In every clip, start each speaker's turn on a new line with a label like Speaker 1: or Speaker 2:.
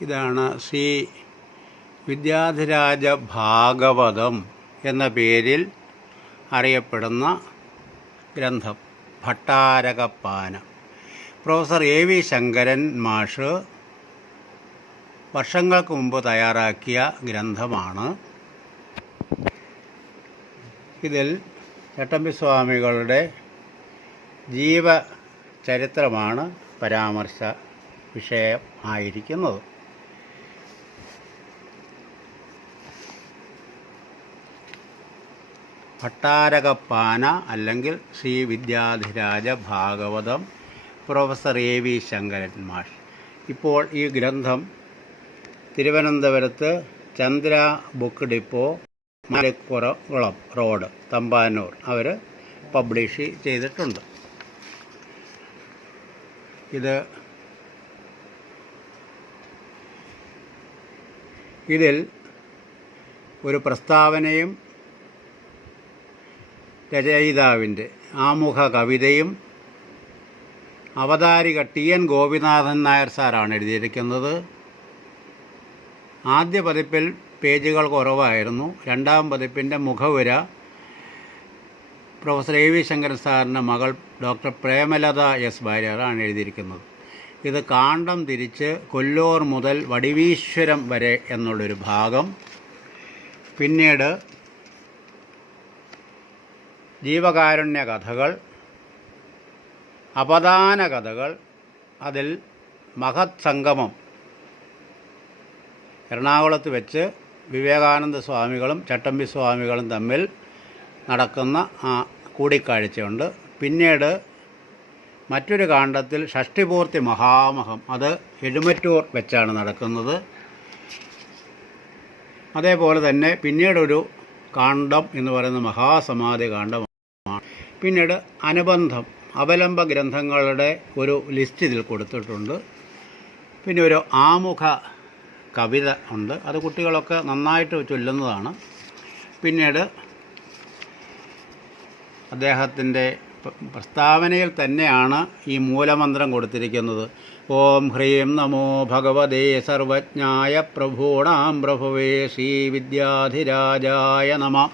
Speaker 1: ഇതാണ് ശ്രീ വിദ്യാധിരാജ ഭാഗവതം എന്ന പേരിൽ അറിയപ്പെടുന്ന ഗ്രന്ഥം Bhattarakappana. Professor A V Sankaran മാഷ് വർഷങ്ങൾക്ക് മുമ്പ് തയ്യാറാക്കിയ ഗ്രന്ഥമാണ്. ഇതിൽ ചട്ടമ്പി സ്വാമികളുടെ ജീവചരിത്രമാണ് പരാമർശ വിഷയം ആയിരിക്കുന്നത്. ഭട്ടാരകപ്പാന അല്ലെങ്കിൽ Sree Vidyadhiraja Bhagavatham professor A V Sankaran മാഷ്. ഇപ്പോൾ ഈ ഗ്രന്ഥം തിരുവനന്തപുരത്ത് Chandra book depot Malakkurakulam road Thampanoor അവർ പബ്ലിഷ് ചെയ്തിട്ടുണ്ട്. ഇത് ഇതിൽ ഒരു പ്രസ്താവനയും രചയിതാവിന്റെ ആമുഖ കവിതയും അവതാരിക ടി. എൻ. ഗോപിനാഥൻ നായർ സാറാണ് എഴുതിയിരിക്കുന്നത്. ആദ്യ പതിപ്പിൽ പേജുകൾ കുറവായിരുന്നു. രണ്ടാം പതിപ്പിന്റെ മുഖവുര പ്രൊഫസർ എ. വി. ശങ്കരൻ സാറിന്റെ മകൾ ഡോക്ടർ പ്രേമലത എസ്. ഭാര്യറാണ് എഴുതിയിരിക്കുന്നത്. ഇത് കാണ്ടം തിരിച്ച് കൊല്ലൂർ മുതൽ വടിവീശ്വരം വരെ എന്നുള്ളൊരു ഭാഗം. പിന്നീട് ജീവകാരുണ്യ കഥകൾ അപദാന കഥകൾ അതിൽ മഹത് സംഗമം എറണാകുളത്ത് വെച്ച് വിവേകാനന്ദ സ്വാമികളും ചട്ടമ്പി സ്വാമികളും തമ്മിൽ നടക്കുന്ന ആ കൂടിക്കാഴ്ചയുണ്ട്. പിന്നീട് മറ്റൊരു കാണ്ഡത്തിൽ ഷഷ്ടിപൂർത്തി മഹാമഹം അത് എഴുമറ്റൂർ വെച്ചാണ് നടക്കുന്നത്. അതേപോലെ തന്നെ പിന്നീടൊരു കാണ്ഡം എന്ന് പറയുന്ന മഹാസമാധി കാണ്ഡമാണ് പിന്നീട് അനുബന്ധം അവലംബ ഗ്രന്ഥങ്ങളുടെ ഒരു ലിസ്റ്റ് ഇതിൽ കൊടുത്തിട്ടുണ്ട്. പിന്നെ ഒരു ആമുഖ കവിത ഉണ്ട്. അത് കുട്ടികളൊക്കെ നന്നായിട്ട് ചൊല്ലുന്നതാണ്. പിന്നീട് അദ്ദേഹത്തിന്റെ പ്രസ്താവനയിൽ തന്നെയാണ് ഈ മൂലമന്ത്രം കൊടുത്തിരിക്കുന്നത്. ഓം ഹ്രീം നമോ ഭഗവതേ സർവജ്ഞായ പ്രഭൂണാം പ്രഭുവേ ശ്രീ വിദ്യാധിരാജായ നമ.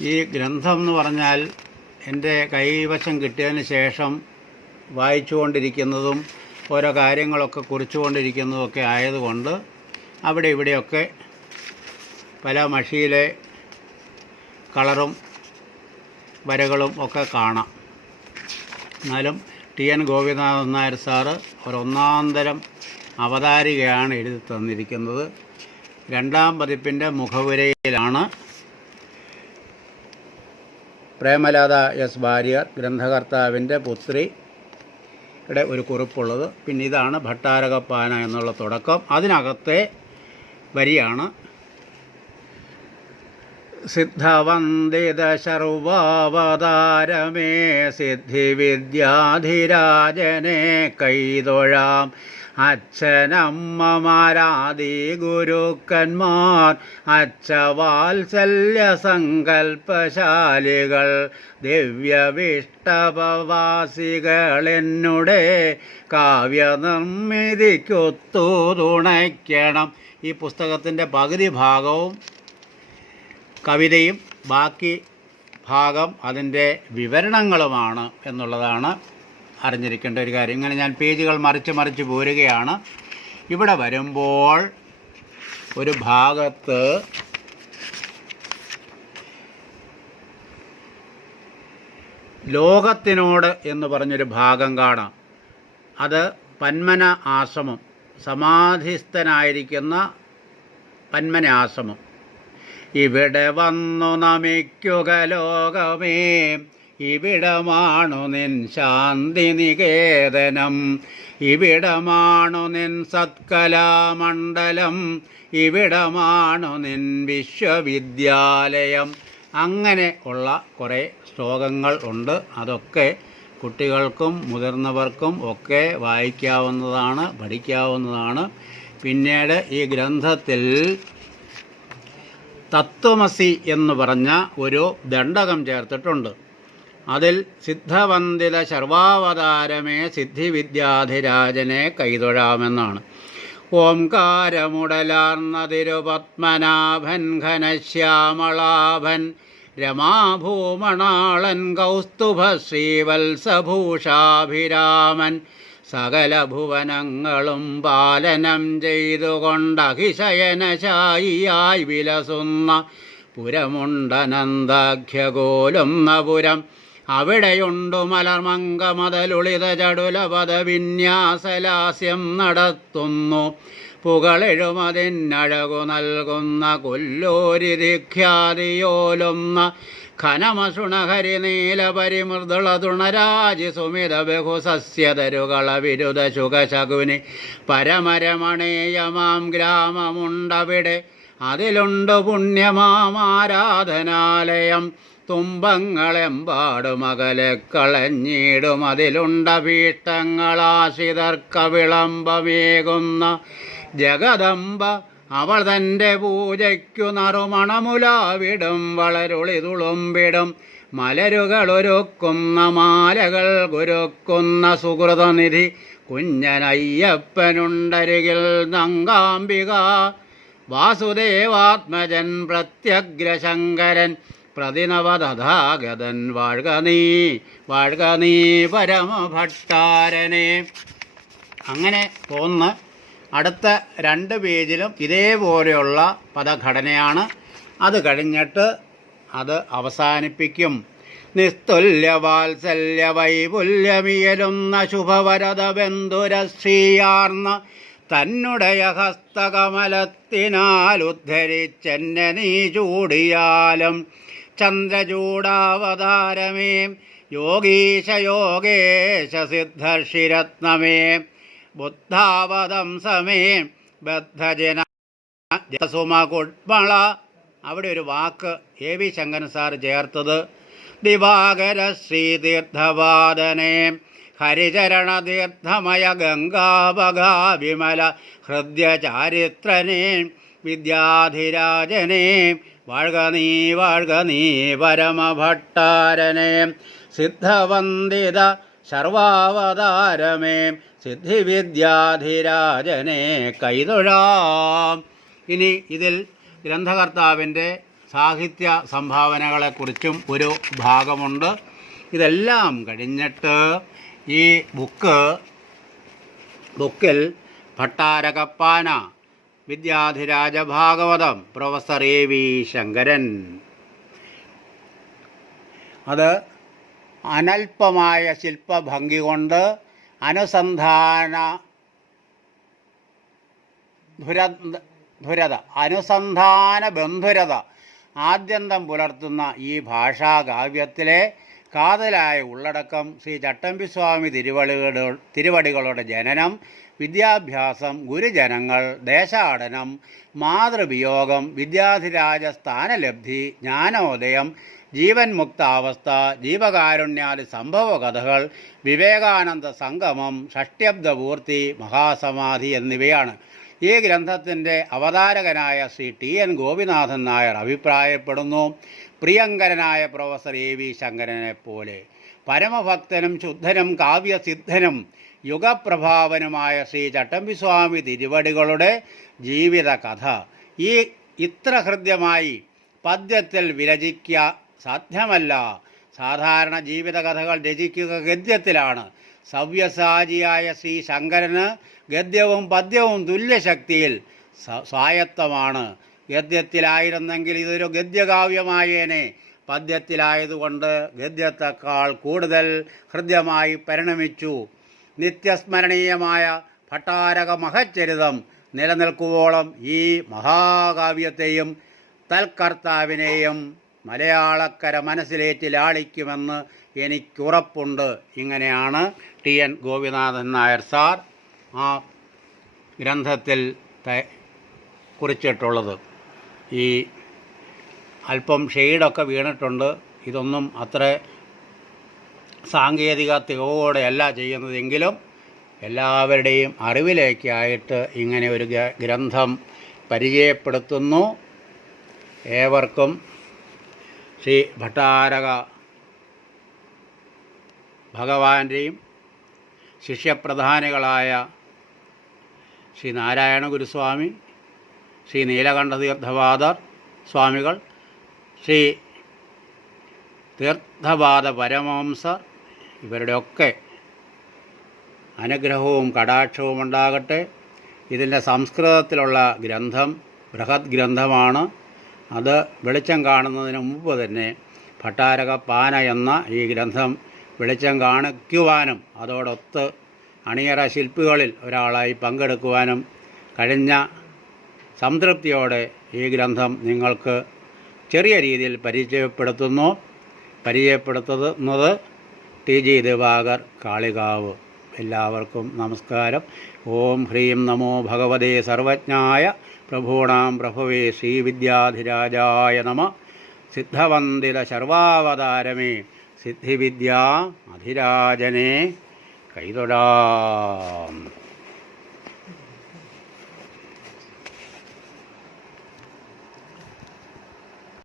Speaker 1: ഈ ഗ്രന്ഥം എന്ന് പറഞ്ഞാൽ എന്റെ കൈവശം കിട്ടിയതിന് ശേഷം വായിച്ചുകൊണ്ടിരിക്കുന്നതും ഓരോ കാര്യങ്ങളൊക്കെ കുറിച്ചുകൊണ്ടിരിക്കുന്നതും ഒക്കെ ആയതുകൊണ്ട് അവിടെ ഇവിടെയൊക്കെ പല മഷിയിലെ കളറും വരകളും ഒക്കെ കാണാം. എന്നാലും T N Gopinathan Nair sir ഒരൊന്നാന്തരം അവതാരികയാണ് എഴുതി തന്നിരിക്കുന്നത്. രണ്ടാം പതിപ്പിന്റെ മുഖവുരയിലാണ് പ്രേമലത എസ് ഭാര്യർ ഗ്രന്ഥകർത്താവിന്റെ പുത്രിയുടെ ഒരു കുറിപ്പുള്ളത്. പിന്നെ ഇതാണ് ഭട്ടാരകപ്പാന എന്നുള്ള തുടക്കം. അതിനകത്തെ വരിയാണ് സിദ്ധവന്ദിത സർവാവതാരമേ സിദ്ധിവിദ്യാധിരാജനെ കൈതൊഴാം അച്ഛനമ്മമാരാദി ഗുരുക്കന്മാർ അച്ഛവാത്സല്യ സങ്കൽപ്പശാലികൾ ദിവ്യവിഷ്ടപവാസികൾ എന്നുടെ കാവ്യനിർമ്മിതിക്കൊത്തു തുണയ്ക്കണം ഈ പുസ്തകത്തിന്റെ പകുതി ഭാഗവും കവിതയും ബാക്കി ഭാഗം അതിന്റെ വിവരണങ്ങളുമാണ് എന്നുള്ളതാണ് അറിഞ്ഞിരിക്കേണ്ട ഒരു കാര്യം. ഇങ്ങനെ ഞാൻ പേജുകൾ മറിച്ച് മറിച്ച് പോരുകയാണ്. ഇവിടെ വരുമ്പോൾ ഒരു ഭാഗത്ത് ലോകത്തിനോട് എന്ന് പറഞ്ഞൊരു ഭാഗം കാണാം. അത് പന്മന ആശ്രമം സമാധിസ്ഥനായിരിക്കുന്ന പന്മന ആശ്രമം. ഇവിടെ വന്നു നമിക്കുക ലോകമേ. ഇവിടമാണു നിൻ ശാന്തി നികേതനം. ഇവിടമാണു നിൻ സത്കലാമണ്ഡലം. ഇവിടമാണു നിൻ വിശ്വവിദ്യാലയം. അങ്ങനെ ഉള്ള കുറേ ശ്ലോകങ്ങൾ ഉണ്ട്. അതൊക്കെ കുട്ടികൾക്കും മുതിർന്നവർക്കും ഒക്കെ വായിക്കാവുന്നതാണ് പഠിക്കാവുന്നതാണ്. പിന്നീട് ഈ ഗ്രന്ഥത്തിൽ തത്വമസി എന്ന് പറഞ്ഞ ഒരു ദണ്ഡകം ചേർത്തിട്ടുണ്ട്. അതിൽ സിദ്ധവന്ദിത ശർവാവതാരമേ സിദ്ധിവിദ്യാധിരാജനെ കൈതൊഴാമെന്നാണ്. ഓംകാരമുടലാർന്നതിരുപത്മനാഭൻ ഘനശ്യാമളാഭൻ രമാഭൂമണാളൻ കൗസ്തുഭ ശ്രീവത്സഭൂഷാഭിരാമൻ സകല ഭുവനങ്ങളും പാലനം ചെയ്തുകൊണ്ടഹിശയനശായിയായി വിലസുന്ന പുരമുണ്ടനന്ദാഖ്യകോലും പുരം അവിടെയുണ്ടു മലർമങ്കമതലുളിത ചടുലപദ വിന്യാസലാസ്യം നടത്തുന്നു. പുകളെഴുമതിനഴകു നൽകുന്ന ഘനമസുണഹരി നീലപരിമൃദുള തുണരാജി സുമിത ബഹുസസ്യതരുകള വിരുദ ശുഖശകുനി പരമരമണേയമാം ഗ്രാമമുണ്ടവിടെ അതിലുണ്ട് തുമ്പങ്ങളെമ്പാടും അകലെ കളഞ്ഞിടും. അതിലുണ്ട വിളംബമേകുന്ന ജഗദംബ അവൾ തന്റെ പൂജയ്ക്കു നറുമണമുലാവിടും. വളരുളിതുളുമ്പിടും മലരുകളൊരുക്കുന്ന മാലകൾ കുരുക്കുന്ന സുഹൃതനിധി കുഞ്ഞനയ്യപ്പനുണ്ടരികിൽ നങ്കാംബിക വാസുദേവാത്മജൻ പ്രത്യഗ്രശങ്കരൻ. പ്രതിനവതഥാഗതൻ വാഴ്ക നീ വാഴ്ക നീ പരമഭട്ടാരനെ. അങ്ങനെ പോന്ന് അടുത്ത രണ്ട് പേജിലും ഇതേപോലെയുള്ള പദഘടനയാണ്. അത് കഴിഞ്ഞിട്ട് അത് അവസാനിപ്പിക്കും. നിസ്തുല്യ വാത്സല്യ വൈപുല്യമിയലുന്ന ശുഭവരത ബന്ധുരശ്രീയാർന്ന തന്നുടയ ഹസ്തകമലത്തിനാൽ ഉദ്ധരിച്ചെന്നെ നീ ചൂടിയാലും ചന്ദ്രചൂടാവതാരമേ യോഗീശ യോഗേശ സിദ്ധർഷിരത്നമേ ബുദ്ധാവതം സമേ ബദ്ധജന ജസുമകുട്മള അവിടെ ഒരു വാക്ക് എ വി ശങ്കരൻ സാർ ചേർത്തത് ദിവാകര ശ്രീതീർത്ഥവാദനേ ഹരിചരണതീർത്ഥമയ ഗംഗാപഗാ വിമല ഹൃദ്യചാരിത്രനേ വിദ്യാധിരാജനേ വാഴ്ക നീ പരമഭട്ടാരനേ. സിദ്ധവന്ദിത സർവാവതാരമേ സിദ്ധിവിദ്യാധിരാജനെ കൈതൊഴാം. ഇനി ഇതിൽ ഗ്രന്ഥകർത്താവിന്റെ സാഹിത്യ സംഭാവനകളെക്കുറിച്ചും ഒരു ഭാഗമുണ്ട്. ഇതെല്ലാം കഴിഞ്ഞിട്ട് ഈ ബുക്ക് ബുക്കിൽ Bhattarakappana Vidyadhiraja Bhagavatham professor A V Sankaran. അത് അനൽപമായ ശില്പഭംഗി കൊണ്ട് അനുസന്ധാന ധുര ധുരത അനുസന്ധാന ബന്ധുരത ആദ്യന്തം പുലർത്തുന്ന ഈ ഭാഷാകാവ്യത്തിലെ കാതലായ ഉള്ളടക്കം ശ്രീ ചട്ടമ്പിസ്വാമി തിരുവടികളുടെ തിരുവടികളുടെ ജനനം വിദ്യാഭ്യാസം ഗുരുജനങ്ങൾ ദേശാടനം മാതൃവിയോഗം വിദ്യാധിരാജ സ്ഥാനലബ്ധി ജ്ഞാനോദയം ജീവൻ മുക്താവസ്ഥ ജീവകാരുണ്യാദി സംഭവ കഥകൾ വിവേകാനന്ദ സംഗമം ഷഷ്ട്യബ്ദപൂർത്തി മഹാസമാധി എന്നിവയാണ്. ഈ ഗ്രന്ഥത്തിന്റെ അവതാരകനായ ശ്രീ ടി എൻ ഗോപിനാഥൻ നായർ അഭിപ്രായപ്പെടുന്നു. പ്രിയങ്കരനായ പ്രൊഫസർ എ വി ശങ്കരനെ പോലെ പരമഭക്തനും ശുദ്ധനും കാവ്യസിദ്ധനും യുഗപ്രഭാവനുമായ ശ്രീ ചട്ടമ്പിസ്വാമി തിരുവടികളുടെ ജീവിത കഥ. ഈ ഇത്ര ഹൃദ്യമായി പദ്യത്തിൽ വിരചിക്കുക സാധ്യമല്ല. സാധാരണ ജീവിതകഥകൾ രചിക്കുക ഗദ്യത്തിലാണ്. സവ്യസാചിയായ ശ്രീ ശങ്കരന് ഗദ്യവും പദ്യവും തുല്യശക്തിയിൽ സ്വായത്തമാണ്. ഗദ്യത്തിലായിരുന്നെങ്കിൽ ഇതൊരു ഗദ്യകാവ്യമായേനെ. പദ്യത്തിലായതുകൊണ്ട് ഗദ്യത്തെക്കാൾ കൂടുതൽ ഹൃദ്യമായി പരിണമിച്ചു. നിത്യസ്മരണീയമായ ഭട്ടാരക മഹച്ചരിതം നിലനിൽക്കുവോളം ഈ മഹാകാവ്യത്തെയും തൽക്കർത്താവിനെയും മലയാളക്കര മനസ്സിലേറ്റി ലാളിക്കുമെന്ന് എനിക്കുറപ്പുണ്ട്. ഇങ്ങനെയാണ് T. N. Gopinathan Nair sir ആ ഗ്രന്ഥത്തിൽ കുറിച്ചിട്ടുള്ളത്. ഈ അല്പം ഷെയ്ഡൊക്കെ വീണിട്ടുണ്ട്. ഇതൊന്നും അത്ര സാങ്കേതിക തികവോടെയല്ല ചെയ്യുന്നതെങ്കിലും എല്ലാവരുടെയും അറിവിലേക്കായിട്ട് ഇങ്ങനെ ഒരു ഗ്രന്ഥം പരിചയപ്പെടുത്തുന്നു. ഏവർക്കും ശ്രീ ഭട്ടാരക ഭഗവാന്റെയും ശിഷ്യപ്രധാനികളായ ശ്രീ നാരായണ ഗുരുസ്വാമി ശ്രീ നീലകണ്ഠ തീർത്ഥപാദർ സ്വാമികൾ ശ്രീ തീർത്ഥപാദ പരമഹംസർ ഇവരുടെയൊക്കെ അനുഗ്രഹവും കടാക്ഷവും ഉണ്ടാകട്ടെ. ഇതിന്റെ സംസ്കൃതത്തിലുള്ള ഗ്രന്ഥം ബൃഹത് ഗ്രന്ഥമാണ്. അത് വെളിച്ചം കാണുന്നതിന് മുമ്പ് തന്നെ ഭട്ടാരക പാന എന്ന ഈ ഗ്രന്ഥം വെളിച്ചം കാണിക്കുവാനും അതോടൊത്ത് അണിയറ ശില്പികളിൽ ഒരാളായി പങ്കെടുക്കുവാനും കഴിഞ്ഞ സംതൃപ്തിയോടെ ഈ ഗ്രന്ഥം നിങ്ങൾക്ക് ചെറിയ രീതിയിൽ പരിചയപ്പെടുത്തുന്നു. പരിചയപ്പെടുത്തുന്നത് ടി ജി ദിവാകർ കാളികാവ്. എല്ലാവർക്കും നമസ്കാരം. ഓം ഹ്രീം നമോ ഭഗവതേ സർവജ്ഞായ പ്രഭൂണാം പ്രഭവേ ശ്രീവിദ്യാധിരാജായ നമ. സിദ്ധവന്ദിത ശർവാവതാരമേ സിദ്ധിവിദ്യ അധിരാജനെ കൈതൊഴാം.